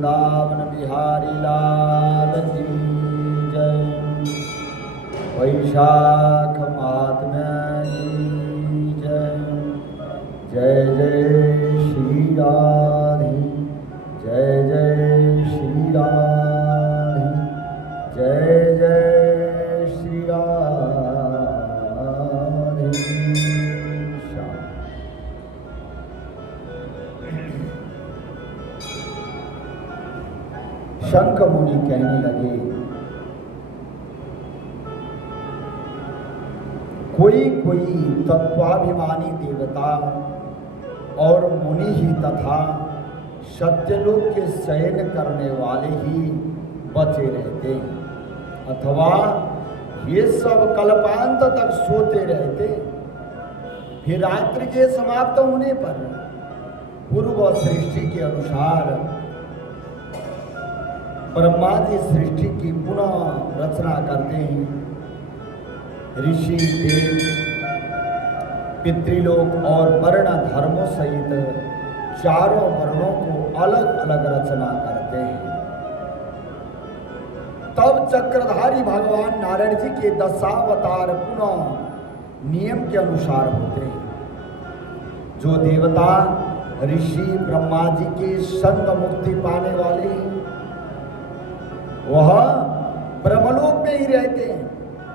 वृंदावन बिहारी लाल की जय। वैशाख महात्म्य की जय। जय जय श्री राधे, जय जय श्री राधे, जय जय श्री राधे। शंख मुनि कहने लगे, कोई कोई तत्वाभिमानी देवता और मुनि ही तथा सत्यलोक के शयन करने वाले ही बचे रहते, अथवा ये सब कल्पांत तक सोते रहते। फिर रात्रि के समाप्त होने पर पूर्व सृष्टि के अनुसार ब्रह्मा जी सृष्टि की पुनः रचना करते हैं। ऋषि देव पितृलोक और वर्ण धर्मों सहित चारों वर्णों को अलग अलग रचना करते हैं। तब चक्रधारी भगवान नारायण जी के दशावतार पुनः नियम के अनुसार होते हैं। जो देवता ऋषि ब्रह्मा जी के संग मुक्ति पाने वाले हैं, वह ब्रह्मलोक में ही रहते हैं,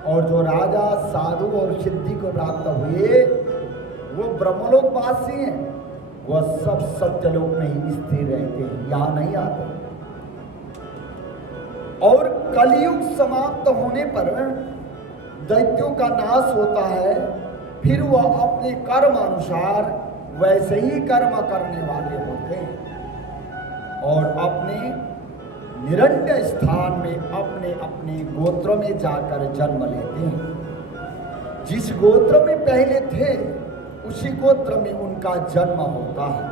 और जो राजा साधु और सिद्धि को प्राप्त हुए वो ब्रह्मलोक वासी हैं। वह सब सत्यलोक में ही स्थिर रहते हैं, यहां नहीं आते। और कलयुग समाप्त होने पर दैत्यों का नाश होता है। फिर वह अपने कर्म अनुसार वैसे ही कर्म करने वाले होते हैं और अपने निरंतर स्थान में अपने अपने गोत्र में जाकर जन्म लेते हैं। जिस गोत्र में पहले थे उसी गोत्र में उनका जन्म होता है।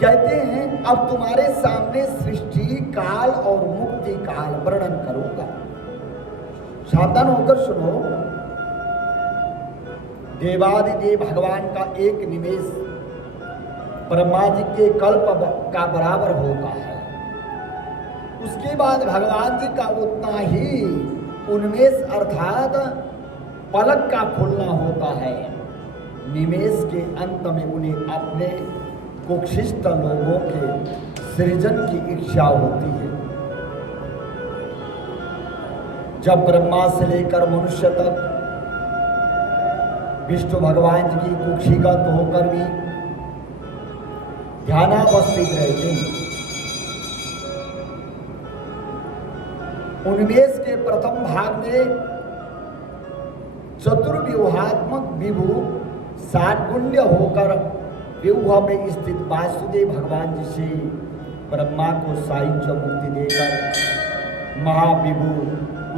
कहते हैं, अब तुम्हारे सामने सृष्टि काल और मुक्ति काल वर्णन करूंगा, सावधान होकर सुनो। देवादिदेव भगवान का एक निमेष ब्रह्मा जी के कल्प का बराबर होता है। उसके बाद भगवान जी का उतना ही उन्मेष अर्थात पलक का खुलना होता है। निमेष के अंत में उन्हें अपने कुक्षिष्ट लोगों के सृजन की इच्छा होती है। जब ब्रह्मा से लेकर मनुष्य तक विष्णु भगवान जी की कुक्षिगत होकर भी ध्यानावस्थित रहते हैं। उन्मेष के प्रथम भाग में चतुर्व्यूहात्मक विभु सातगुण्य होकर व्यूह में स्थित वासुदेव भगवान जी से ब्रह्मा को सायुज्य मुक्ति देकर महाविभु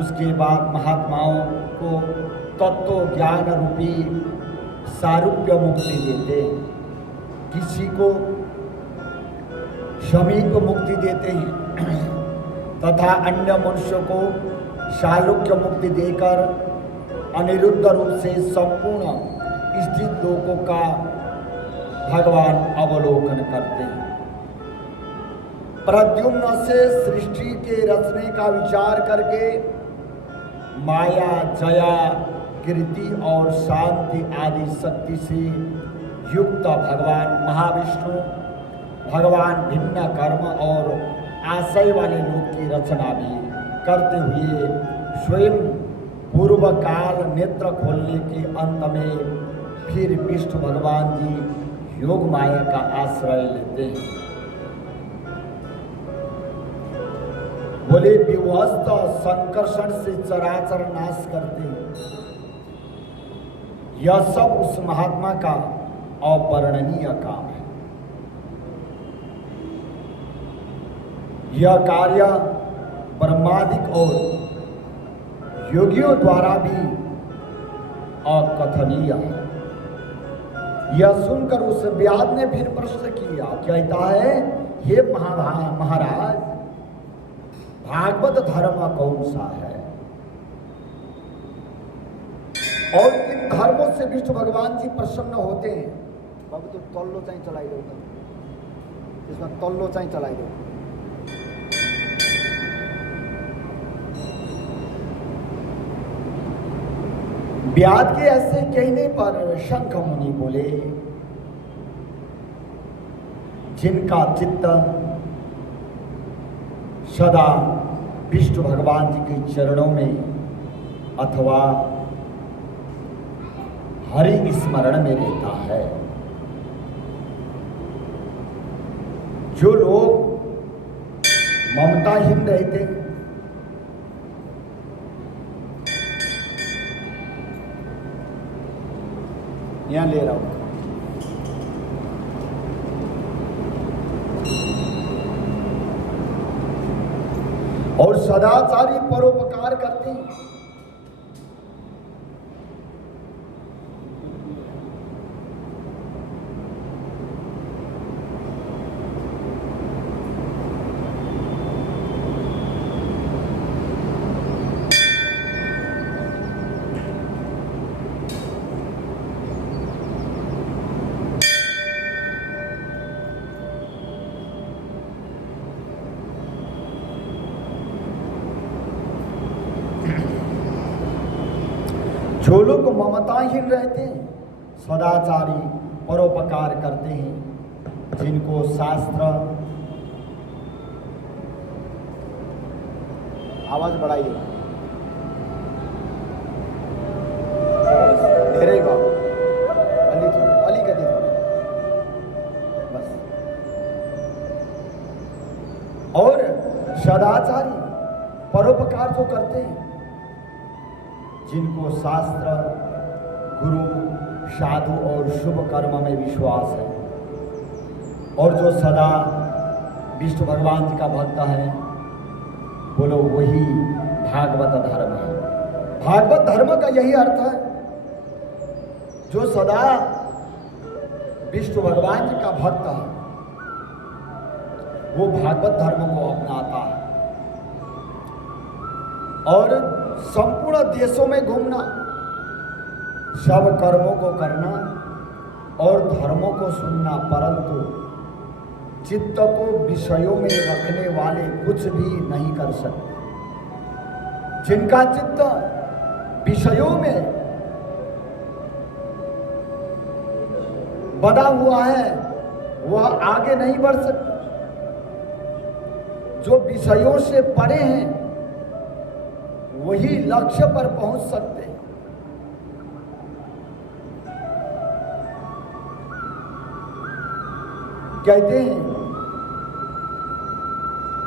उसके बाद महात्माओं को तत्व ज्ञान रूपी सारूप्य मुक्ति देते हैं। किसी को शमी को मुक्ति देते हैं तथा अन्य मनुष्य को शालुक्य मुक्ति देकर अनिरुद्ध रूप से संपूर्ण स्थित लोकों का भगवान अवलोकन करते हैं। प्रद्युम्न से सृष्टि के रचने का विचार करके माया, जया, कीर्ति और शांति आदि शक्ति से युक्त भगवान महाविष्णु भगवान भिन्न कर्म और आशय वाले लोक की रचना भी करते हुए स्वयं पूर्व काल नेत्र खोलने के अंत में फिर विष्णु भगवान जी योग माया का आश्रय लेते हैं। बोले विवस्थ संकर्षण से चराचर नाश करते हैं। यह सब उस महात्मा का अवर्णनीय काम है। यह कार्य ब्रह्मादिक और योगियों द्वारा भी अकथनीय है। यह सुनकर उस व्याध ने फिर प्रश्न किया, कहता है, हे महाराज, भागवत धर्म कौन सा है और इन धर्मों से विष्णु भगवान जी प्रसन्न होते हैं? बाबू तो तल्लो चाहिए चलाई इसमें तल्लो चाहिँ चलाइदेऊ। ब्याद के ऐसे कहने पर शंख मुनि बोले, जिनका चित्त सदा विष्णु भगवान जी के चरणों में अथवा हरि स्मरण में रहता है, जो लोग ममताहीन रहते, यहां ले रहा हूं, और सदाचारी परोपकार करते हैं, जो लोग ममताहीन रहते हैं, सदाचारी परोपकार करते हैं, जिनको शास्त्र, आवाज बढ़ाइए, धीरे गाओ, अली कर दी बस। और सदाचारी परोपकार जो करते हैं, जिनको शास्त्र, गुरु, साधु और शुभ कर्म में विश्वास है, और जो सदा विष्णु भगवान जी का भक्त है, बोलो वही भागवत धर्म है। भागवत धर्म का यही अर्थ है, जो सदा विष्णु भगवान जी का भक्त है, वो भागवत धर्म को अपनाता है। और संपूर्ण देशों में घूमना, सब कर्मों को करना और धर्मों को सुनना, परंतु चित्त को विषयों में रखने वाले कुछ भी नहीं कर सकते। जिनका चित्त विषयों में बधा हुआ है, वह आगे नहीं बढ़ सकता। जो विषयों से परे हैं, वही लक्ष्य पर पहुंच सकते हैं। कहते हैं,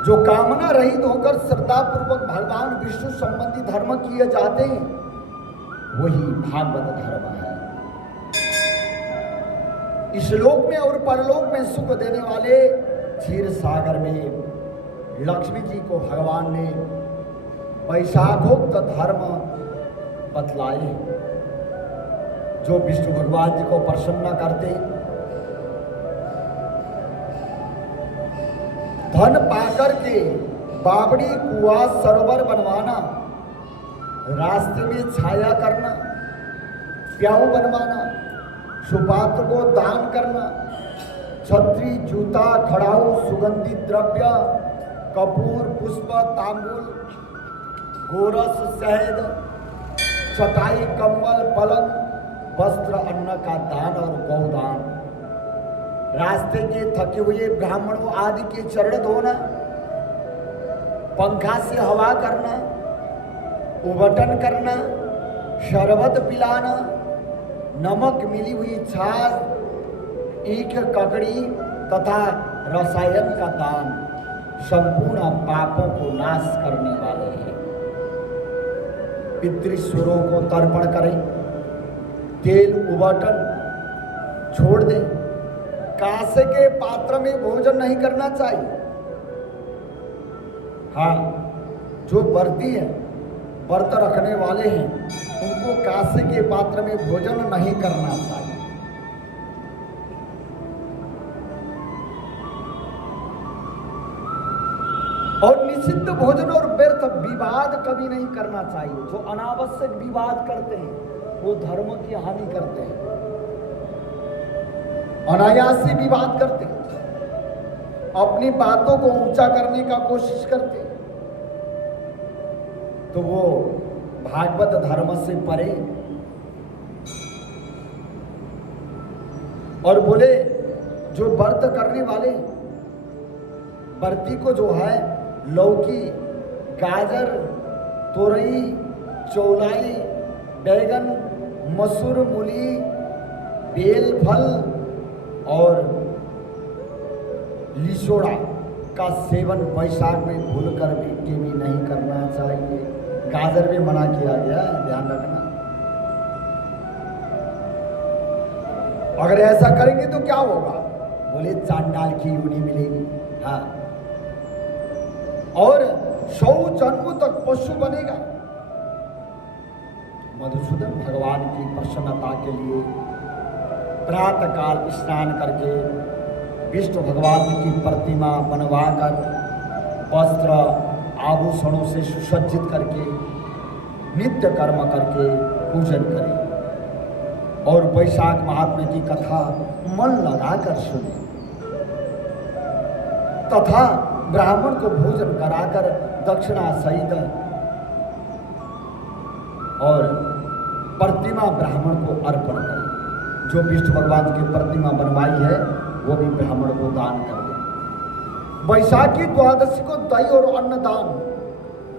जो कामना रहित होकर श्रद्धापूर्वक भगवान विष्णु संबंधी धर्म किए जाते हैं, वही भागवत धर्म है। इस लोक में और परलोक में सुख देने वाले क्षीर सागर में लक्ष्मी जी को भगवान ने वैशाखोक्त धर्म बतलाए, जो विष्णु भगवान जी को प्रसन्न करते। धन पाकर के बावड़ी, कुआं, सरोवर बनवाना, रास्ते में छाया करना, प्याऊ बनवाना, सुपात्र को दान करना, छतरी, जूता, खड़ाऊ, सुगंधित द्रव्य, कपूर, पुष्प, तांबूल, गोरस, शहद, चटाई, कंबल, पलंग, वस्त्र, अन्न का दान और गौदान, रास्ते के थके हुए ब्राह्मणों आदि के चरण धोना, पंखा से हवा करना, उबटन करना, शरबत पिलाना, नमक मिली हुई छाछ, ईख, ककड़ी तथा रसायन का दान संपूर्ण पापों को नाश करने वाले हैं। पितृस्वरों को तर्पण करें, तेल उबटन छोड़ दें, कांसे के पात्र में भोजन नहीं करना चाहिए। हाँ, जो व्रती है, व्रत रखने वाले हैं, उनको कांसे के पात्र में भोजन नहीं करना चाहिए। और निषिद्ध भोजन और व्यर्थ विवाद कभी नहीं करना चाहिए। जो अनावश्यक विवाद करते हैं, वो धर्म की हानि करते हैं, अनायास से विवाद करते हैं। अपनी बातों को ऊंचा करने का कोशिश करते, तो वो भागवत धर्म से परे। और बोले जो व्रत करने वाले, व्रती को जो है लौकी, गाजर, तोरई, चौलाई, बैगन, मसूर, मूली, बेल फल और लिसोड़ा का सेवन वैशाख में भूलकर भी नहीं करना चाहिए। गाजर भी मना किया गया, ध्यान रखना। अगर ऐसा करेंगे तो क्या होगा? बोले चांडाल की योनि मिलेगी। हाँ, और 100 जन्मों तक पशु बनेगा। मधुसूदन भगवान की प्रसन्नता के लिए प्रातः काल स्नान करके विष्णु भगवान की प्रतिमा बनवाकर वस्त्र आभूषणों से सुसज्जित करके नित्य कर्म करके पूजन करें और वैशाख महात्म्य की कथा मन लगाकर सुने तथा ब्राह्मण को भोजन कराकर दक्षिणा सहित और प्रतिमा ब्राह्मण को अर्पण करें। जो विष्णु भगवान की प्रतिमा बनवाई है वो भी ब्राह्मण को दान कर दे। वैशाखी द्वादशी को दही और अन्न दान,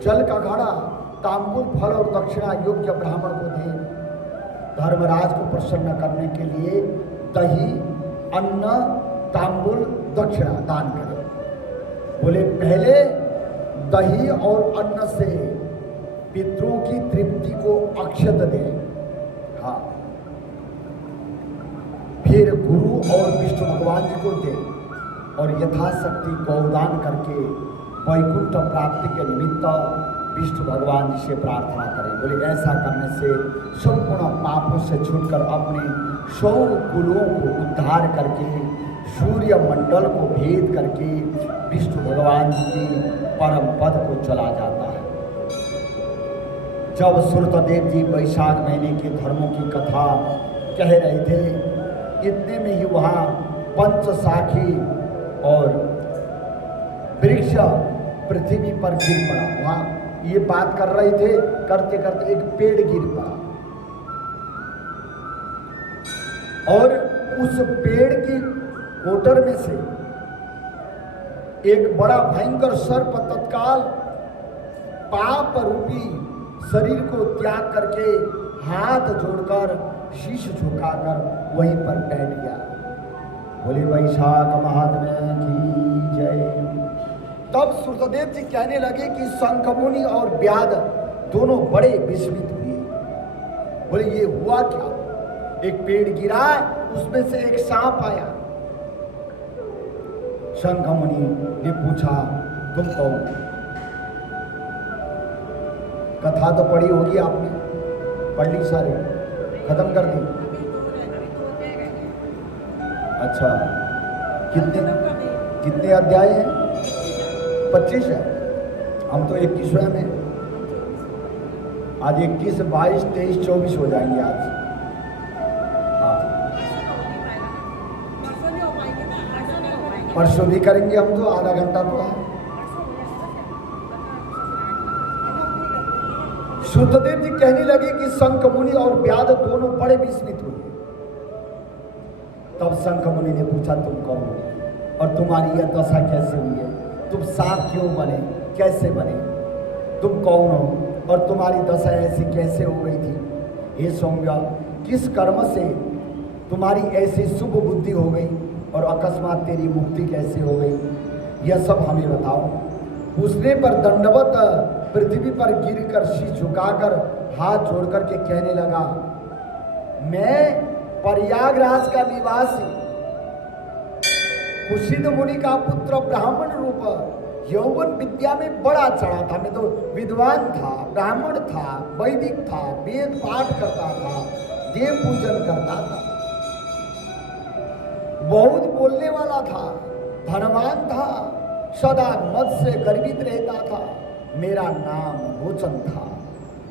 जल का घड़ा, तांबुल, फल और दक्षिणा योग्य ब्राह्मण को दे। धर्मराज को प्रसन्न करने के लिए दही, अन्न, तांबुल, दक्षिणा दान करें। बोले पहले दही और अन्न से पितरों की तृप्ति को अक्षत दे। हाँ, फिर गुरु और विष्णु भगवान जी को दे और यथाशक्ति गौदान करके वैकुंठ प्राप्ति के निमित्त विष्णु भगवान जी से प्रार्थना करें। बोले ऐसा करने से संपूर्ण पापों से छूटकर अपने 100 कुलों को उद्धार करके सूर्य मंडल को भेद करके विष्णु भगवान जी की परम पद को चला जाता है। जब सुरतदेव जी वैशाख महीने के धर्मों की कथा कह रहे थे, इतने में ही वहाँ पंचसाखी और वृक्ष पृथ्वी पर गिर पड़ा। वहाँ ये बात कर रहे थे, करते करते एक पेड़ गिर पड़ा और उस पेड़ की कोटर में से एक बड़ा भयंकर सर्प तत्काल पाप रूपी शरीर को त्याग करके हाथ जोड़कर शीश झुकाकर वहीं पर बैठ गया। बोले वैशाख महात्म्य की जय। तब सुरतदेव जी कहने लगे कि शंखमुनि और व्याध दोनों बड़े विस्मित हुए। बोले ये हुआ क्या? एक पेड़ गिरा, उसमें से एक सांप आया। शंखमुनि ने पूछा तुम कौन? कथा तो पढ़ी होगी आपने, पढ़ ली सारी, खत्म कर दी? अच्छा, कितने अध्याय हैं? 25 है। हम तो 21वें में, आज 21, 22, 23, 24 हो जाएंगे आज। हाँ, परसों भी करेंगे हम तो, आधा घंटा तो है। सुरतदेव जी कहने लगे कि शंखमुनि और व्याध दोनों बड़े विस्मित हुए। तब शंखमुनि ने पूछा तुम कौन हो और तुम्हारी यह दशा कैसे हुई है? तुम सांप क्यों बने, कैसे बने? तुम कौन हो और तुम्हारी दशा ऐसी कैसे हो गई थी? हे सौम्य, किस कर्म से तुम्हारी ऐसी शुभ बुद्धि हो गई और अकस्मात तेरी मुक्ति कैसे हो गई? यह सब हमें बताओ। पूछने पर दंडवत पृथ्वी पर गिरकर शीश झुकाकर हाथ जोड़कर के कहने लगा, मैं प्रयागराज का निवासी कुशिद मुनि का पुत्र ब्राह्मण रूप यौवन विद्या में बड़ा चढ़ा था। मैं तो विद्वान था, ब्राह्मण था, वैदिक था, वेद पाठ करता था, देव पूजन करता था, बहुत बोलने वाला था, धनवान था, सदा मद से गर्वित रहता था। मेरा नाम रोचन था।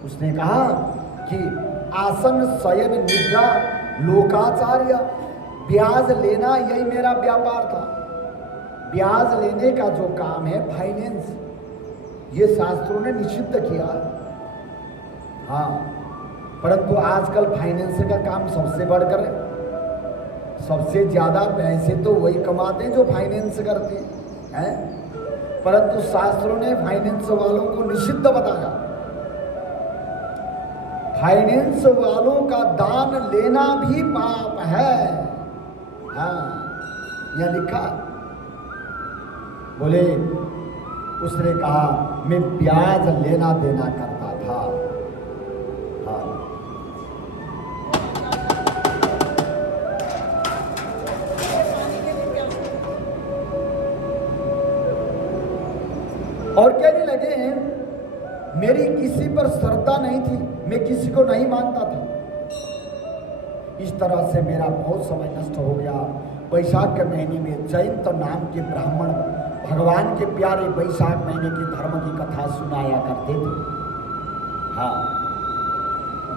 उसने कहा कि आसन, शयन, निद्रा, लोकाचार्य, ब्याज लेना यही मेरा व्यापार था। ब्याज लेने का जो काम है फाइनेंस, ये शास्त्रों ने निषिद्ध किया। हाँ, परंतु आजकल फाइनेंस का काम सबसे बढ़कर है। सबसे ज्यादा पैसे तो वही कमाते हैं जो फाइनेंस करते हैं, परंतु शास्त्रों ने फाइनेंस वालों को निषिद्ध बताया। फाइनेंस वालों का दान लेना भी पाप है। हाँ, यह लिखा। बोले, उसने कहा मैं ब्याज लेना देना करता था। हाँ, और कहने लगे मेरी किसी पर श्रद्धा नहीं थी, मैं किसी को नहीं मानता था। इस तरह से मेरा बहुत समय नष्ट हो गया। वैशाख के महीने में जयंत नाम के ब्राह्मण भगवान के प्यारे वैशाख महीने की धर्म की कथा सुनाया करते थे। हाँ,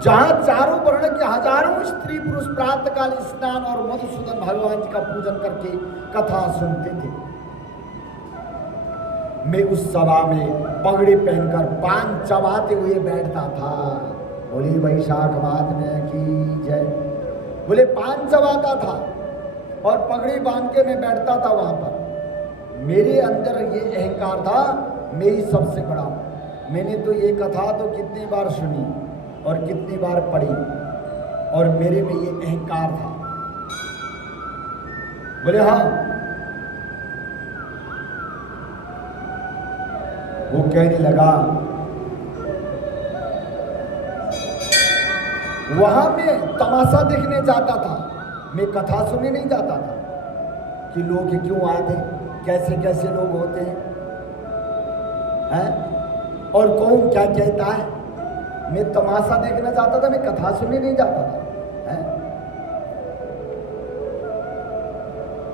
जहां चारों वर्ण के हजारों स्त्री पुरुष प्रातःकाल स्नान और मधुसूदन भगवान जी का पूजन करके कथा सुनते थे। मैं उस सभा में पगड़ी पहनकर पान चबाते हुए बैठता था। बोली वैशाख महात्म्य की जय। बोले पान चबाता था और पगड़ी बांध के मैं बैठता था वहां पर। मेरे अंदर ये अहंकार था, मैं ही सबसे बड़ा हूं। मैंने तो ये कथा तो कितनी बार सुनी और कितनी बार पढ़ी, और मेरे में ये अहंकार था। बोले हाँ। वो कहने लगा वहां में तमाशा देखने जाता था, मैं कथा सुनने नहीं जाता था कि लोग क्यों आए थे, कैसे कैसे लोग होते हैं, और कौन क्या कहता है। मैं तमाशा देखने जाता था, मैं कथा सुनने नहीं जाता था। है?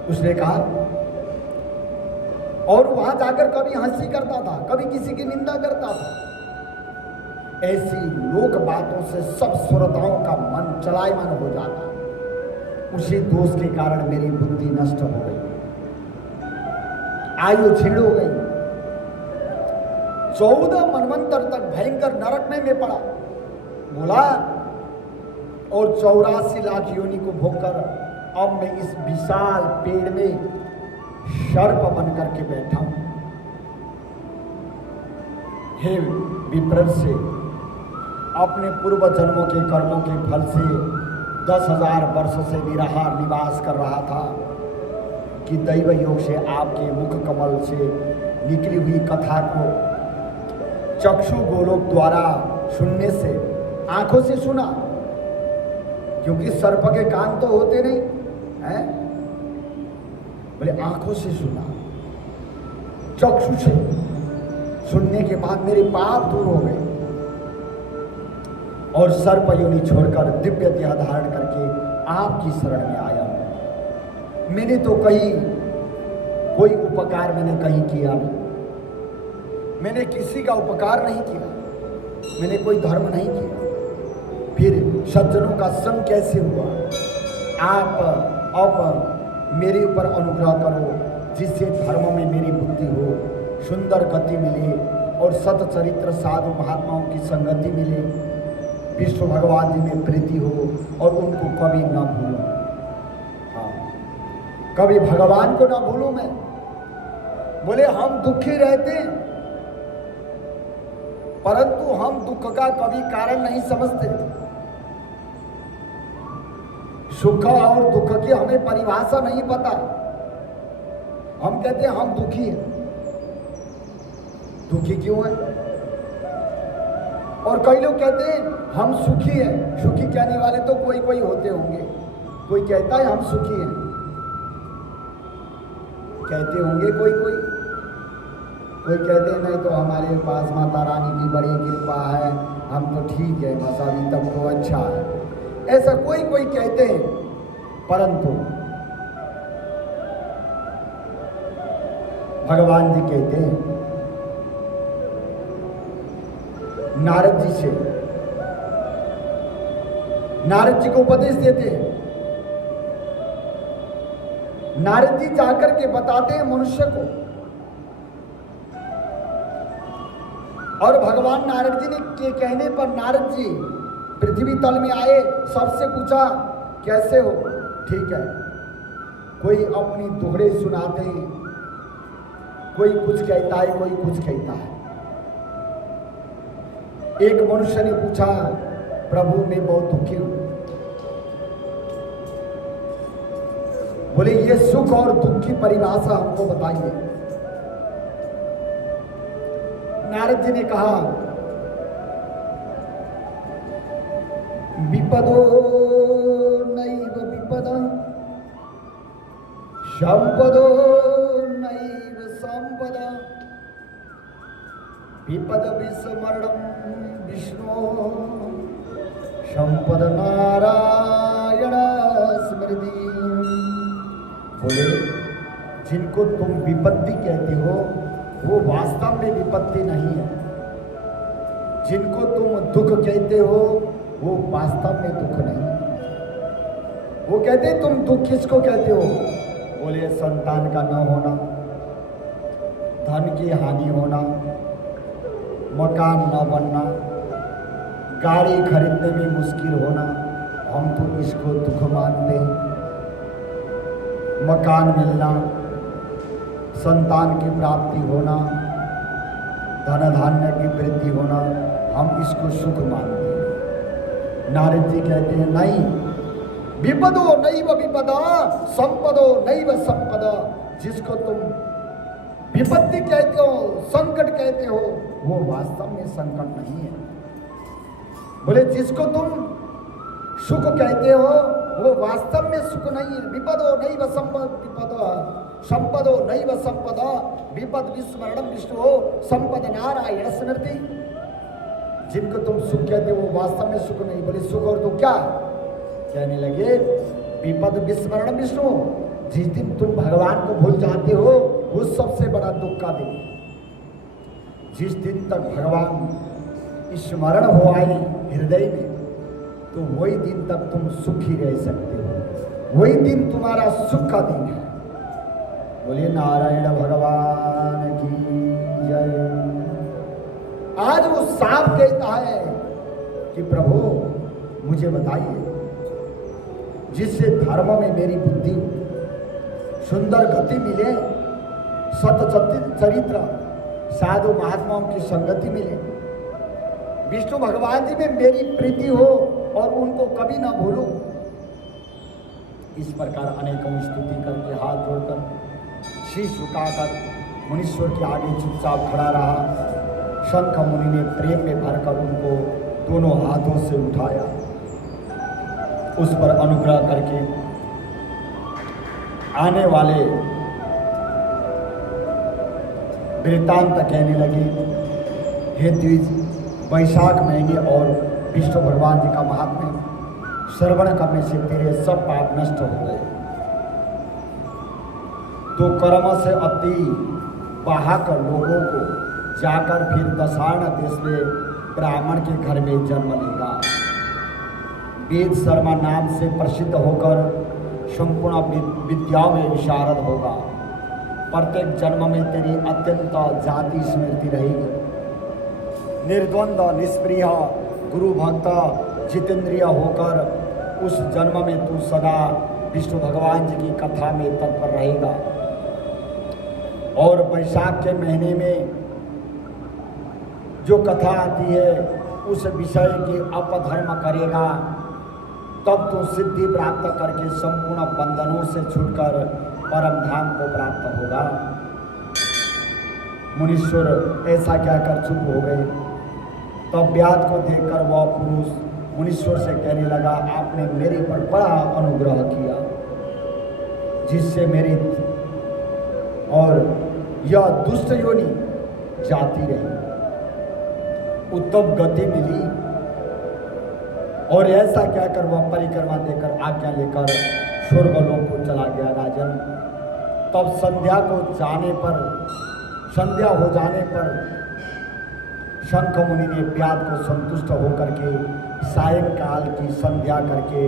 उसने कहा, और वहां जाकर कभी हंसी करता था, कभी किसी की निंदा करता था। ऐसी लोक बातों से सब श्रोताओं का मन चलायमान हो जाता। उसी दोष के कारण मेरी बुद्धि नष्ट हो गई, आयु छीण हो गई। 14 मनवंतर तक भयंकर नरक में मैं पड़ा। बोला, और 84 लाख योनि को भोगकर अब मैं इस विशाल पेड़ में सर्प बन करके बैठा हूं। हे विप्र से अपने पूर्व जन्मों के कर्मों के फल से 10,000 वर्ष से निराहार निवास कर रहा था कि दैव योग से आपके मुख कमल से निकली हुई कथा को चक्षु गोलोक द्वारा सुनने से, आंखों से सुना, क्योंकि सर्प के कान तो होते नहीं हैं। बोले आंखों से सुना, चक्षु से सुनने के बाद मेरे पाप दूर हो गए और सर्प योनि छोड़कर दिव्य देह धारण करके आपकी शरण में आया। मैंने तो कहीं कोई उपकार मैंने कहीं किया नहीं, मैंने किसी का उपकार नहीं किया, मैंने कोई धर्म नहीं किया, फिर सज्जनों का संग कैसे हुआ। आप अब मेरे ऊपर अनुग्रह करो, जिससे धर्म में मेरी बुद्धि हो, सुंदर गति मिले और सतचरित्र साधु महात्माओं की संगति मिले, विष्णु भगवान जी में प्रीति हो और उनको कभी न भूलूं। हाँ, कभी भगवान को न भूलूं मैं। बोले हम दुखी रहते हैं, परंतु हम दुख का कभी कारण नहीं समझते। सुख और दुख की हमें परिभाषा नहीं पता। हम कहते हैं हम दुखी हैं। दुखी क्यों है? और कई लोग कहते हैं हम सुखी हैं। सुखी कहने वाले तो कोई कोई होते होंगे। कोई कहता है हम सुखी हैं, कहते होंगे कोई कोई। कोई कहते हैं नहीं तो हमारे पास माता रानी की बड़ी कृपा है, हम तो ठीक है, बस अभी तक तो अच्छा है, ऐसा कोई कोई कहते हैं। परंतु भगवान जी कहते हैं नारद जी से, नारद जी को उपदेश देते हैं। नारद जी जाकर के बताते हैं मनुष्य को, और भगवान नारद जी ने के कहने पर नारद जी पृथ्वी तल में आए, सबसे पूछा कैसे हो, ठीक है। कोई अपनी दुखड़े सुनाते हैं, कोई कुछ कहता है, कोई कुछ कहता है। एक मनुष्य ने पूछा, प्रभु मैं बहुत दुखी हूं। बोले ये सुख और दुख की परिभाषा हमको बताइए। नारद जी ने कहा, विपदो नैव विपदा संपदो नैव संपदा विपद विस्मरणं विष्णु संपद नारायण स्मृति। बोले जिनको तुम विपत्ति कहते हो वो वास्तव में विपत्ति नहीं है, जिनको तुम दुख कहते हो वो वास्तव में दुख नहीं है। वो कहते तुम दुख किसको कहते हो? बोले संतान का न होना, धन की हानि होना, मकान न बनना, गाड़ी खरीदने में मुश्किल होना, हम तो इसको दुख मानते हैं। मकान मिलना, संतान की प्राप्ति होना, धन धान्य की वृद्धि होना, हम इसको सुख मानते हैं। नारद जी कहते हैं नहीं, विपदो नैव विपदा संपदो नैव संपदा। जिसको तुम विपत्ति कहते हो, संकट कहते हो, वो वास्तव में संकट नहीं है। बोले जिसको तुम सुख कहते हो वो वास्तव में सुख नहीं है। विपदो नैव विपदा संपदो नैव संपदा विपद विस्मरणं विष्णु संपद नारायण स्मृति। जिनको तुम सुख कहते हो वो वास्तव में सुख नहीं। बोले सुख और दुख क्या? कहने लगे विपद विस्मरणं विष्णु। जिस दिन तुम भगवान को भूल जाते हो वो सबसे बड़ा दुख का दिन। जिस दिन तक भगवान स्मरण हो आए हृदय में, तो वही दिन तक तुम सुखी रह सकते हो, वही दिन तुम्हारा सुख का दिन है। बोलिए नारायण भगवान की जय। आज वो साफ कहता है कि प्रभु मुझे बताइए, जिससे धर्म में मेरी बुद्धि सुंदर गति मिले, सत चरित्र साधु महात्माओं की संगति मिले, विष्णु भगवान जी में मेरी प्रीति हो और उनको कभी ना भूलूं। इस प्रकार अनेकों स्तुति करके हाथ जोड़कर शीश झुकाकर मुनीश्वर के आगे चुपचाप खड़ा रहा। शंख मुनि ने प्रेम में भरकर उनको दोनों हाथों से उठाया, उस पर अनुग्रह करके आने वाले वृत्तांत कहने लगे। हे द्विज, वैशाख महीने और विष्णु भगवान जी का महात्म्य श्रवण करने से तेरे सब पाप नष्ट हो गए। तो कर्म से अति बहाकर लोगों को जाकर फिर दशार्ण देश में ब्राह्मण के घर में जन्म लेगा। वेद शर्मा नाम से प्रसिद्ध होकर संपूर्ण विद्याओं में विशारद होगा। प्रत्येक जन्म में तेरी अत्यंत जाति स्मृति रहेगी। निर्द्वंद निष्प्रिय गुरु भक्त जितेंद्रिय होकर उस जन्म में तू सदा विष्णु भगवान जी की कथा में तत्पर रहेगा। और वैशाख के महीने में जो कथा आती है उस विषय के अपधर्म करेगा, तब तो सिद्धि प्राप्त करके संपूर्ण बंधनों से छूटकर परम धाम को प्राप्त होगा। मुनीश्वर ऐसा कहकर चुप हो गए। तब व्याध को देखकर वह पुरुष मुनीश्वर से कहने लगा, आपने मेरे पर बड़ा अनुग्रह किया, जिससे मेरी और यह दुष्ट योनि जाती रही, उत्तम गति मिली। और ऐसा कहकर वह परिक्रमा देकर आज्ञा लेकर स्वर्गलोक को चला गया। राजन, तब संध्या हो जाने पर शंख मुनि ने व्याध को संतुष्ट होकर के सायंकाल की संध्या करके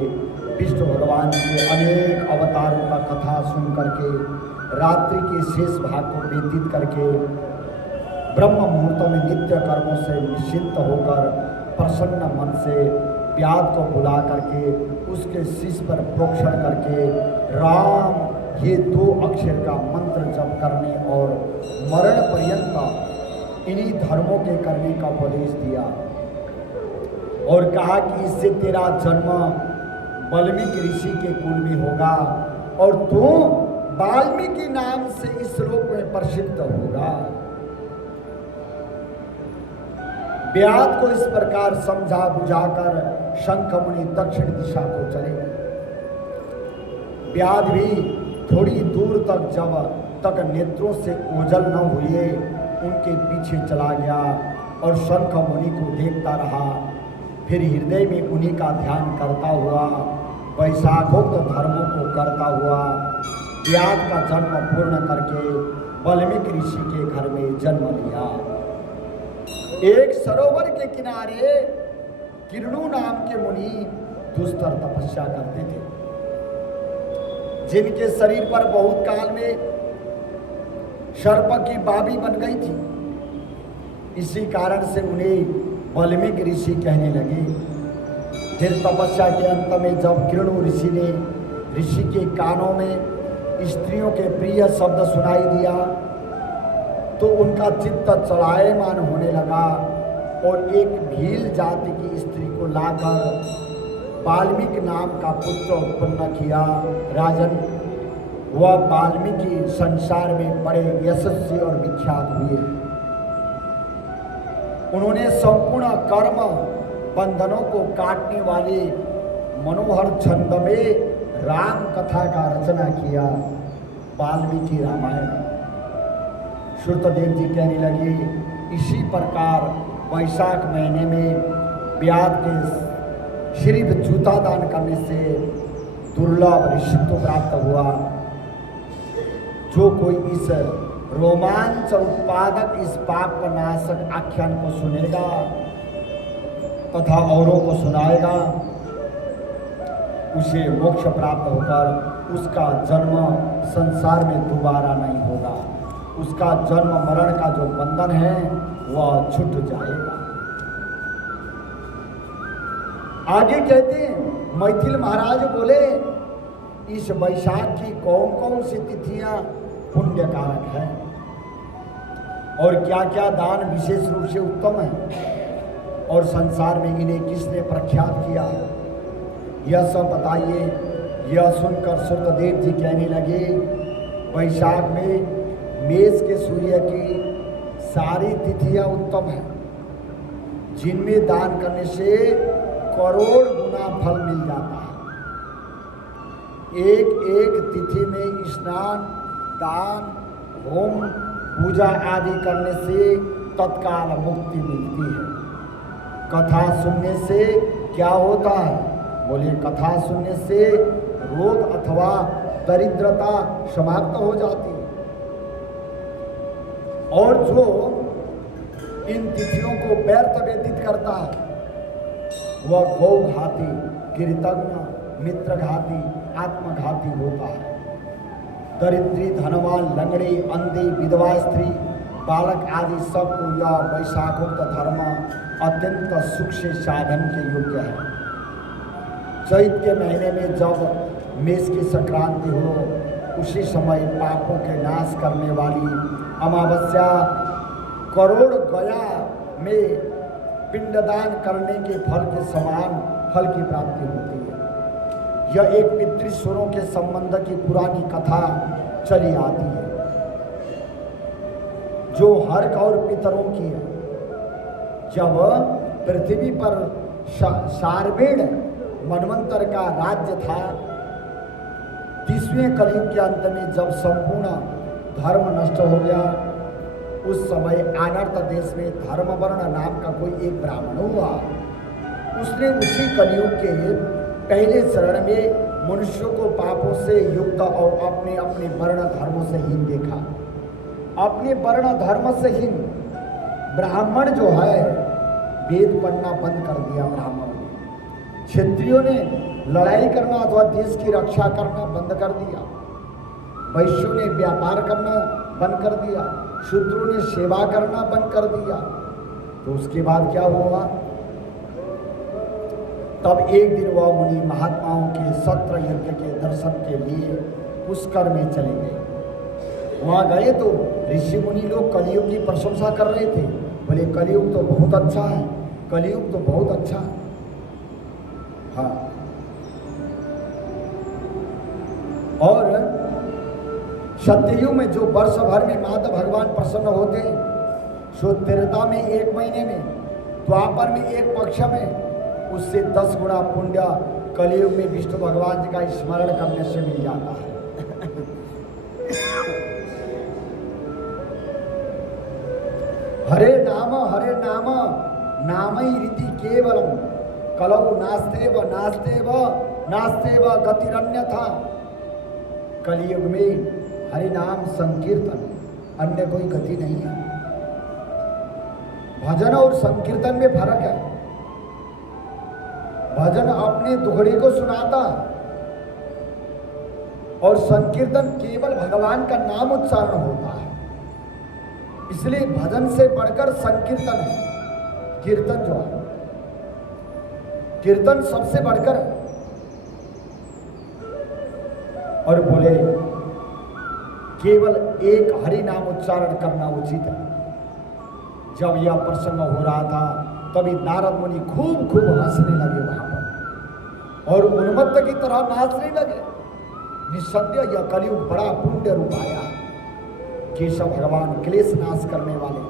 विष्णु भगवान के अनेक अवतारों का कथा सुन करके रात्रि के शेष भाग को व्यतीत करके ब्रह्म मुहूर्तों में नित्य कर्मों से निश्चिंत होकर प्रसन्न मन से व्याध को बुला करके उसके शीश पर प्रोक्षण करके राम ये 2 अक्षर का मंत्र जप करने और मरण पर्यंत इन्हीं धर्मों के करने का उपदेश दिया और कहा कि इससे तेरा जन्म वाल्मीकि ऋषि के कुल में होगा और तू वाल्मीकि नाम से इस लोक में प्रसिद्ध होगा। व्याध को इस प्रकार समझा बुझाकर शंखमुनि दक्षिण दिशा को चले। व्याध भी थोड़ी दूर तक जब तक नेत्रों से ओझल न हुए उनके पीछे चला गया और शंखमुनि को देखता रहा। फिर हृदय में उन्हीं का ध्यान करता हुआ वैशाखोक्त धर्मों को करता हुआ व्याध का जन्म पूर्ण करके वाल्मीकि ऋषि के घर में जन्म लिया। एक सरोवर के किनारे किरणु नाम के मुनि दुस्तर तपस्या करते थे, जिनके शरीर पर बहुत काल में सर्प की बाबी बन गई थी। इसी कारण से उन्हें वाल्मीकि ऋषि कहने लगे। फिर तपस्या के अंत में जब किरणु ऋषि ने ऋषि के कानों में स्त्रियों के प्रिय शब्द सुनाई दिया तो उनका चित्त चलायमान होने लगा और एक भील जाति की स्त्री को लाकर वाल्मीकि नाम का पुत्र उत्पन्न किया। राजन, वह वाल्मीकि संसार में बड़े यशस्वी और विख्यात हुए। उन्होंने संपूर्ण कर्म बंधनों को काटने वाले मनोहर छंद में राम कथा का रचना किया, वाल्मीकि रामायण। श्रुतदेव जी कहने लगे, इसी प्रकार वैशाख महीने में व्याध के सिर्फ जूता दान करने से दुर्लभ ऋषित्व प्राप्त हुआ। जो कोई इस रोमांच उत्पादक इस पाप नाशक आख्यान को सुनेगा तथा औरों को सुनाएगा, उसे मोक्ष प्राप्त होकर उसका जन्म संसार में दोबारा नहीं होगा। उसका जन्म मरण का जो बंधन है वह छूट जाएगा। आगे कहते हैं, मैथिल महाराज बोले, इस वैशाख की कौन कौन सी तिथियां पुण्यकारक है और क्या क्या दान विशेष रूप से उत्तम है और संसार में इन्हें किसने प्रख्यात किया, यह सब बताइए। यह सुनकर श्रुतदेव जी कहने लगे, वैशाख में मेष के सूर्य की सारी तिथियां उत्तम हैं, जिनमें दान करने से करोड़ गुना फल मिल जाता है। एक एक तिथि में स्नान, दान, होम, पूजा आदि करने से तत्काल मुक्ति मिलती है। कथा सुनने से क्या होता है? बोले, कथा सुनने से रोग अथवा दरिद्रता समाप्त हो जाती है। और जो इन तिथियों को व्यर्थ व्यतीत करता है वह गौघाती, कृतज्ञ, मित्रघाती, आत्मघाती होता है। दरिद्री, धनवान, लंगड़े, अंधे, विधवा स्त्री, बालक आदि सबको यह वैशाखोक्त धर्म अत्यंत सुख से साधन के योग्य है। चैत के महीने में जब मेष की संक्रांति हो, उसी समय पापों के नाश करने वाली अमावस्या करोड़ गया में पिंडदान करने के फल के समान फल की प्राप्ति होती है। यह एक पितृस्वरों के संबंध की पुरानी कथा चली आती है, जो हर और पितरों की है। जब पृथ्वी पर सार्वेण मनवंतर का राज्य था, 30वें कलयुग के अंत में जब संपूर्ण धर्म नष्ट हो गया, उस समय अनर्थ देश में धर्मवर्ण नाम का कोई एक ब्राह्मण हुआ। उसने उसी कलयुग के पहले चरण में मनुष्यों को पापों से युक्त और अपने अपने वर्ण धर्मों से हीन देखा। अपने वर्ण धर्म से हीन ब्राह्मण जो है, वेद पढ़ना बंद कर दिया ब्राह्मणों ने। क्षत्रियों ने लड़ाई करना अथवा देश की रक्षा करना बंद कर दिया। वैश्यों ने व्यापार करना बंद कर दिया, शूद्रों ने सेवा करना बंद कर दिया। तो उसके बाद क्या हुआ? तब एक दिन वह मुनि महात्माओं के सत्र यज्ञ के दर्शन के लिए पुष्कर में चले गए। वहाँ गए तो ऋषि मुनि लोग कलयुग की प्रशंसा कर रहे थे। बोले कलयुग तो बहुत अच्छा है, कलयुग तो बहुत अच्छा है। हाँ, और सत्ययुग में जो वर्ष भर में माता भगवान प्रसन्न होते, सो त्रेता में 1 महीने में, द्वापर में 1 पक्ष में, उससे 10 गुना पुण्य कलयुग में विष्णु भगवान जी का स्मरण करने से मिल जाता है। हरे नाम नामई रीति केवलम कलौ नास्तेव नास्तेव नास्तेव गतिरन्यथा। कलयुग में हरि नाम संकीर्तन, अन्य कोई गति नहीं है। भजन और संकीर्तन में फर्क है। भजन अपने दुखड़े को सुनाता और संकीर्तन केवल भगवान का नाम उच्चारण होता है। इसलिए भजन से बढ़कर संकीर्तन है। कीर्तन जो है, कीर्तन सबसे बढ़कर है। और बोले केवल एक हरि नाम उच्चारण करना उचित है। जब यह प्रसंग हो रहा था तभी नारद मुनि खूब खूब हंसने लगे वहां पर और उन्मत्त की तरह नाचने लगे। निसंदेह यह कलयुग बड़ा पुण्य रूप आया। केशव भगवान क्लेश नाश करने वाले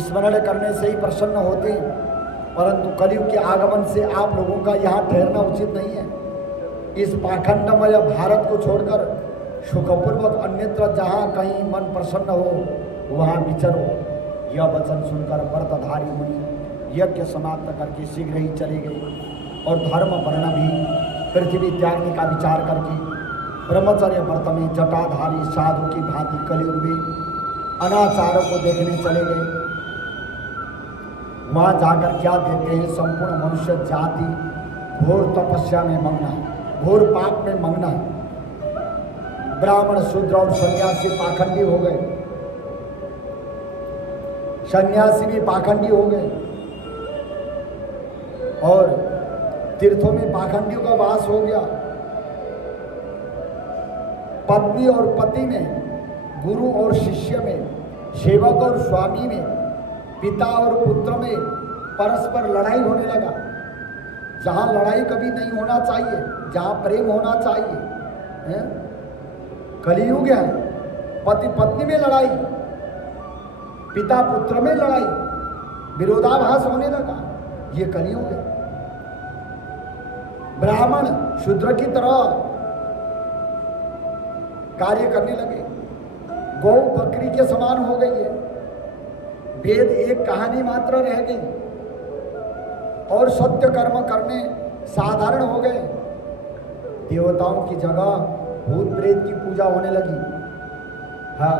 स्मरण करने से ही प्रसन्न होते, परंतु कलयुग के आगमन से आप लोगों का यहाँ ठहरना उचित नहीं है। इस पाखंडमय भारत को छोड़कर सुखपूर्वक अन्यत्र जहाँ कहीं मन प्रसन्न हो वहाँ विचरो। यह वचन सुनकर व्रतधारी मुनि यज्ञ समाप्त करके शीघ्र ही चले गए और धर्म वर्ण भी पृथ्वी त्यागने का विचार करके ब्रह्मचर्य व्रत में जटाधारी साधु की भांति कलयुग में अनाचारों को देखने चले गए। वहाँ जाकर क्या देखते हैं? संपूर्ण मनुष्य जाति घोर तपस्या में मग्न है, घोर पाप में मग्न है। ब्राह्मण शूद्र और सन्यासी पाखंडी हो गए, सन्यासी भी पाखंडी हो गए और तीर्थों में पाखंडियों का वास हो गया। पत्नी और पति में, गुरु और शिष्य में, सेवक और स्वामी में, पिता और पुत्र में परस्पर लड़ाई होने लगा। जहां लड़ाई कभी नहीं होना चाहिए, जहां प्रेम होना चाहिए। कलयुग है। पति पत्नी में लड़ाई, पिता पुत्र में लड़ाई, विरोधाभास होने लगा। ये कलयुग है। ब्राह्मण शूद्र की तरह कार्य करने लगे, गौ बकरी के समान हो गई है। वेद एक कहानी मात्र रह गई और सत्य कर्म करने साधारण हो गए। देवताओं की जगह भूत प्रेत की पूजा होने लगी। हाँ,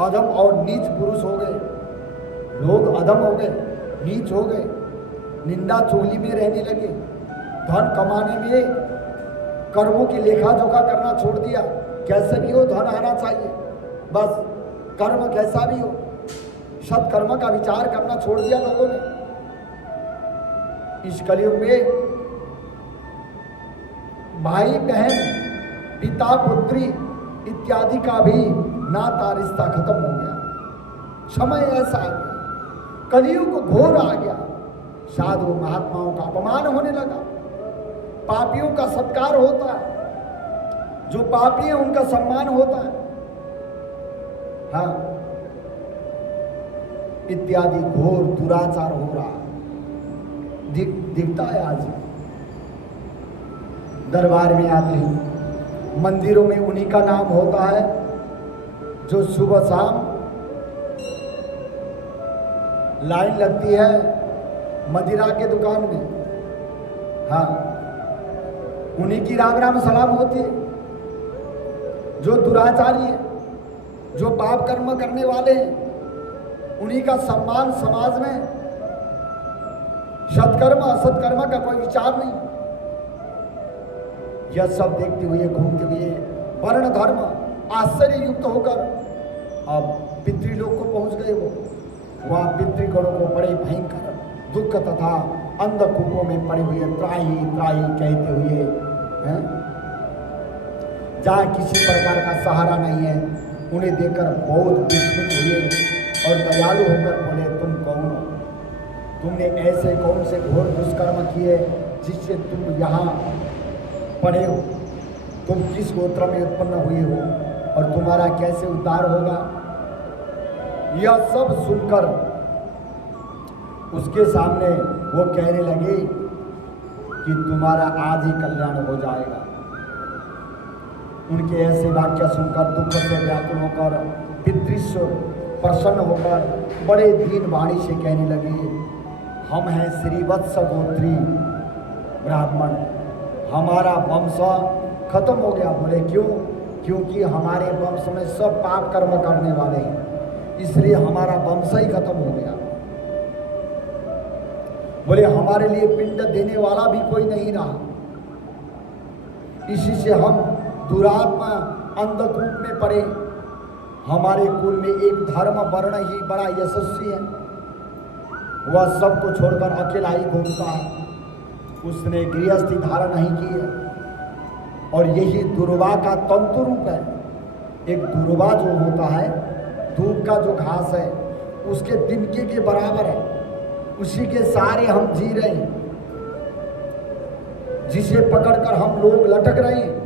अधम और नीच पुरुष हो गए। लोग अधम हो गए, नीच हो गए, निंदा चोली में रहने लगे। धन कमाने में कर्मों की लेखा जोखा करना छोड़ दिया। कैसे भी हो धन आना चाहिए, बस कर्म कैसा भी हो, सत्कर्म का विचार करना छोड़ दिया लोगों ने। इस कलयुग में भाई बहन, पिता पुत्री इत्यादि का भी नाता रिश्ता खत्म हो गया। समय ऐसा आ गया, कलयुग घोर आ गया। साधु महात्माओं का अपमान होने लगा, पापियों का सत्कार होता है, जो पापी है उनका सम्मान होता है। हाँ, इत्यादि घोर दुराचार हो रहा दिखता है। आज दरबार में आते हैं, मंदिरों में उन्हीं का नाम होता है जो सुबह शाम लाइन लगती है मदिरा के दुकान में। हाँ, उन्हीं की राम राम सलाम होती है। जो दुराचारी है, जो पाप कर्म करने वाले हैं, उन्हीं का सम्मान समाज में। सत्कर्म असत्कर्म का कोई विचार नहीं। यह सब देखते हुए घूमते हुए वर्ण धर्म आश्चर्य युक्त होकर अब पितृलोक को पहुंच गए। वो वहाँ पितृगणों को बड़े भयंकर दुख तथा अंधकूपों में पड़े हुए त्राही त्राही कहते हुए हैं, जहाँ किसी प्रकार का सहारा नहीं है, उन्हें देखकर बहुत विस्मित हुए और दयालु होकर बोले, तुम कौन हो? तुमने ऐसे कौन से घोर दुष्कर्म किए जिससे तुम यहाँ पड़े हो? तुम किस गोत्र में उत्पन्न हुए हो और तुम्हारा कैसे उद्धार होगा? यह सब सुनकर उसके सामने वो कहने लगे कि तुम्हारा आज ही कल्याण हो जाएगा। उनके ऐसे वाक्य सुनकर दुख से व्याकुल होकर पितृश्वर प्रसन्न होकर बड़े दीन वाणी से कहने लगे, हम हैं श्रीवत्स गोत्री ब्राह्मण, हमारा वंश खत्म हो गया। बोले क्यों? क्योंकि हमारे वंश में सब पाप कर्म करने वाले हैं, इसलिए हमारा वंश ही खत्म हो गया। बोले हमारे लिए पिंड देने वाला भी कोई नहीं रहा, इसी से हम दुरात्मा अंधकूप में पड़े। हमारे कुल में एक धर्म वर्ण ही बड़ा यशस्वी है, वह सबको छोड़कर अकेला ही घूमता है। उसने गृहस्थी धारण नहीं की है और यही दुर्वा का तंतु रूप है। एक दुर्वा जो होता है, धूप का जो घास है, उसके तिनके के बराबर है, उसी के सहारे हम जी रहे हैं, जिसे पकड़कर हम लोग लटक रहे हैं।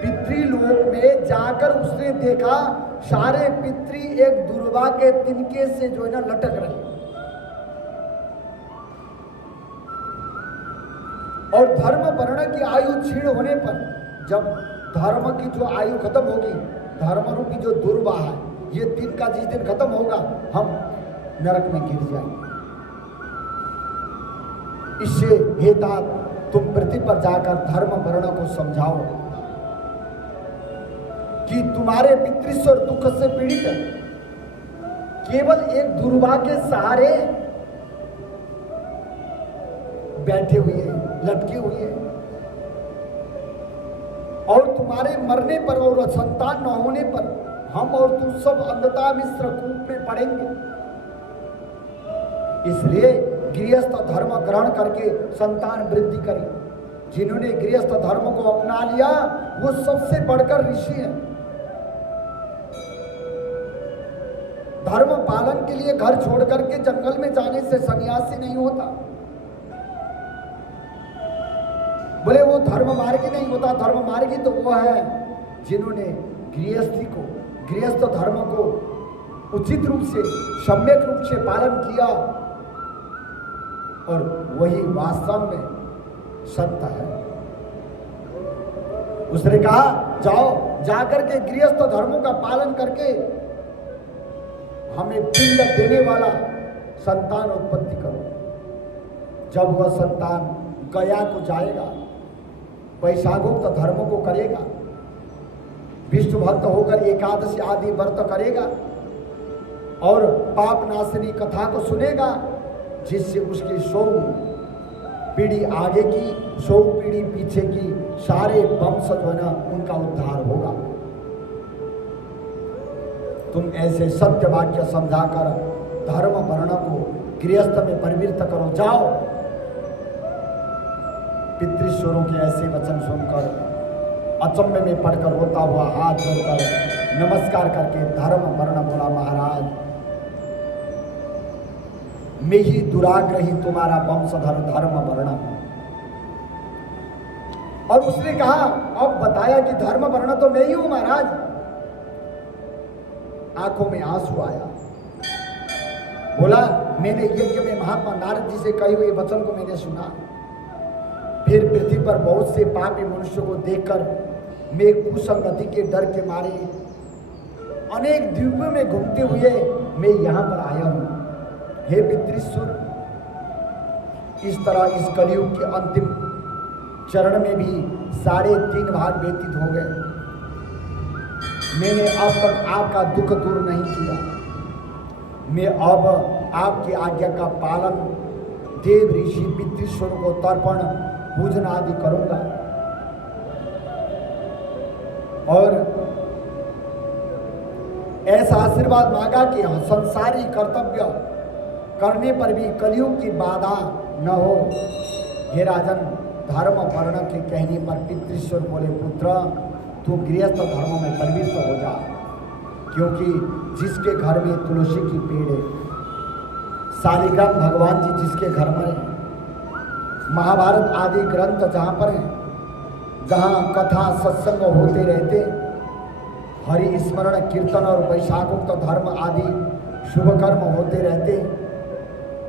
पितृलोक में जाकर उसने देखा सारे पितृ एक दुर्वा के तिनके से जो है ना लटक रहे हैं। और धर्म वर्ण की आयु क्षीण होने पर, जब धर्म की जो आयु खत्म होगी, धर्म रूपी जो दुर्वा है, ये दिन का जिस दिन खत्म होगा, हम नरक में गिर जाएंगे। इससे हे तात, तुम पृथ्वी पर जाकर धर्म वर्ण को समझाओ कि तुम्हारे पितृश्वर दुख से पीड़ित है, केवल एक दुर्वा के सहारे बैठे हुए हैं, लटके हुए हैं, और तुम्हारे मरने पर और संतान न होने पर हम और तुम सब अंधता मिश्र कूप में पड़ेंगे। इसलिए गृहस्थ धर्म ग्रहण करके संतान वृद्धि करें। जिन्होंने गृहस्थ धर्म को अपना लिया वो सबसे बढ़कर ऋषि हैं। धर्म पालन के लिए घर छोड़ करके जंगल में जाने से सन्यासी नहीं होता। बोले वो धर्म मार्गी नहीं होता। धर्म मार्गी तो वो है जिन्होंने गृहस्थ धर्म को उचित रूप से, सम्यक रूप से पालन किया, और वही वास्तव में सत्य है। उसने कहा जाओ, जाकर के गृहस्थ धर्मों का पालन करके हमें पिंड देने वाला संतान उत्पत्ति करो। जब वह संतान गया को जाएगा, वैशाखोक्त धर्मों को करेगा, विष्णु भक्त होकर एकादशी आदि व्रत करेगा और पाप नाशनी कथा को सुनेगा, जिससे उसकी 100 पीढ़ी आगे की, 100 पीढ़ी पीछे की सारे वंश जो है ना उनका उद्धार होगा। तुम ऐसे सत्य वाक्य समझाकर धर्म वर्ण को गृहस्थ में परिवर्तित करो। जाओ। पितृश्वरों के ऐसे वचन सुनकर अचंभे में पड़कर रोता हुआ हाथ जोड़कर नमस्कार करके धर्म वर्ण बोला, महाराज मैं ही दुराग्रही तुम्हारा वंशधर धर्म वर्ण। और उसने कहा, अब बताया कि धर्म वर्ण तो मैं ही हूं महाराज। आंखों में आंसू आया। बोला, मैंने यज्ञ में महात्मा नारद जी से कहे हुए वचन को मैंने सुना। फिर पृथ्वी पर बहुत से पापी मनुष्यों को देखकर मैं कुसंगति के डर के मारे अनेक द्वीपों में घूमते हुए मैं यहां पर आया हूं। हे पितृश्वर, इस तरह इस कलयुग के अंतिम चरण में भी 3.5 भाग व्यतीत हो गए। मैंने अब तक आपका दुख दूर नहीं किया। मैं अब आपकी आज्ञा का पालन देव ऋषि पितृश्वर को तर्पण पूजन आदि करूंगा। और ऐसा आशीर्वाद मांगा कि संसारी कर्तव्य करने पर भी कलयुग की बाधा न हो। हे राजन, धर्म वर्ण के कहने पर पितृश्वर बोले, पुत्र तू गृहस्थ धर्म में प्रविष्ट हो जा, क्योंकि जिसके घर में तुलसी की पेड़ है, शालिग्राम भगवान जी जिसके घर में है, महाभारत आदि ग्रंथ जहाँ पर हैं, जहाँ कथा सत्संग होते रहते, हरि स्मरण कीर्तन और वैशाखोक्त धर्म आदि शुभ कर्म होते रहते,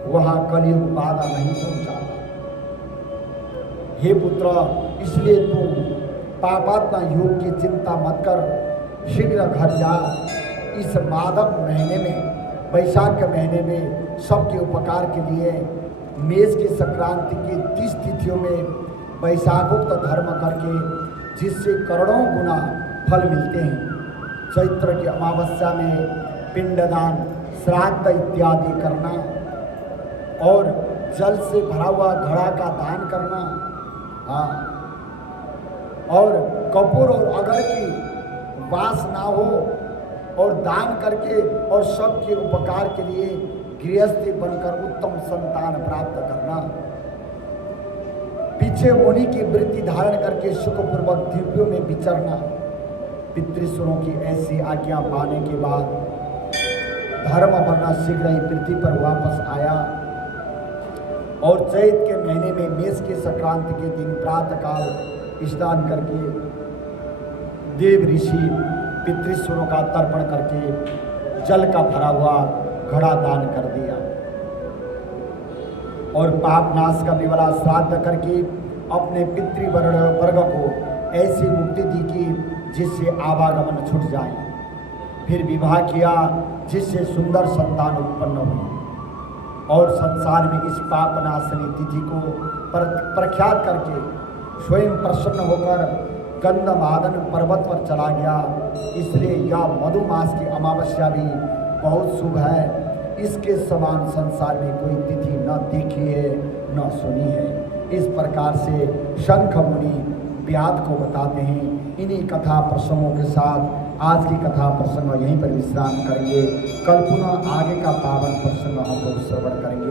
वहाँ कलयुग बाधा नहीं पहुँचाता। हे पुत्र, इसलिए तू पापात्मा योग की चिंता मत कर, शीघ्र घर जा। इस माधव महीने में, वैशाख के महीने में सबके उपकार के लिए मेष की संक्रांति की 30 तिथियों में वैशाखोक्त धर्म करके जिससे करोड़ों गुना फल मिलते हैं। चैत्र की अमावस्या में पिंडदान, श्राद्ध इत्यादि करना और जल से भरा हुआ घड़ा का दान करना, हाँ, और कपूर और अगर की वास ना हो और दान करके और सबके उपकार के लिए गृहस्थी बनकर उत्तम संतान प्राप्त करना, पीछे मुनि की वृत्ति धारण करके सुखपूर्वक द्वीपों में विचरना। पितृश्वरों की ऐसी आज्ञा पाने के बाद धर्म वर्ण शीघ्र ही पृथ्वी पर वापस आया और चैत के महीने में मेष की संक्रांति के दिन प्रातःकाल स्नान करके देव ऋषि पितृश्वरों का तर्पण करके जल का भरा हुआ घड़ा दान कर दिया और पाप नाश करने वाला श्राद्ध करके अपने पितृवर्ण वर्ग को ऐसी मुक्ति दी कि जिससे आवागमन छूट जाए। फिर विवाह किया जिससे सुंदर संतान उत्पन्न हुई और संसार में इस पाप नाशनी तिथि को प्रख्यात करके स्वयं प्रसन्न होकर गंधमादन पर्वत पर चला गया। इसलिए यह मधुमास की अमावस्या भी बहुत शुभ है। इसके समान संसार में कोई तिथि न देखी है न सुनी है। इस प्रकार से शंख मुनि व्याध को बताते हैं। इन्हीं कथा प्रसंगों के साथ आज की कथा प्रसंग यहीं पर विश्राम करेंगे। कल पुनः आगे का पावन प्रसंग हम लोग श्रवण करेंगे।